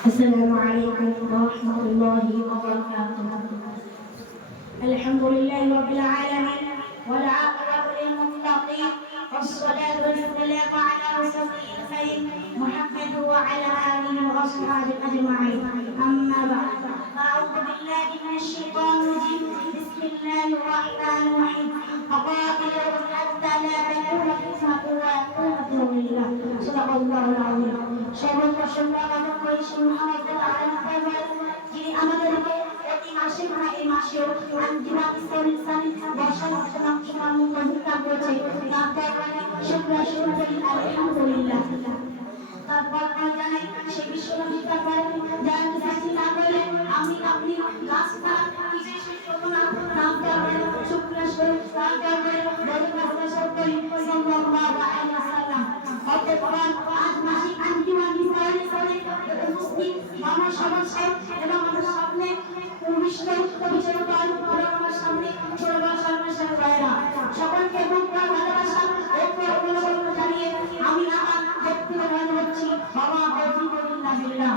السلام عليكم ورحمة الله وبركاته. الحمد لله رب العالمين والعاقبة للمتقين والصلاة والسلام على رسوله الكريم محمد وعلى آله وأصحابه أجمعين. أما بعد أعوذ بالله من الشيطان الرجيم. بسم الله الرحمن الرحيم. فقاتلوا حتى لا تكون فتنة ويكون لله. صدق الله العظيم. সর্বত সম্মান করি সুবহানাহু ওয়া তাআলা যিনি আমাদেরকে প্রতি মাসে এই মাসেও আঞ্জুমান ইসলামী বর্ষার সমান প্রতিষ্ঠা করেছে। শুকর করি আলহামদুলিল্লাহ। তারপর জানাই সেই বিশ্ববিদ্যালয় করেন যারা কিছু না বলে আমি আপনি রাস্তা নিজে সেই ঘটনা নাম দেওয়ার শুকর তারপরে বড় করি সাল্লাল্লাহু আলাইহি ওয়াসাল্লাম। অতঃপর আজ মাসিক আঞ্জুমান ইসলামী উপস্থিত আমার সমাজে এবং আমার সামনে পবিত্র পবিত্র আমার সামনে সর্বদা সামনে রায়রা সকলকে এবং ভালোবাসা ও জানিয়ে আমি আমার বক্তব্য বলছি বাবা বলছি না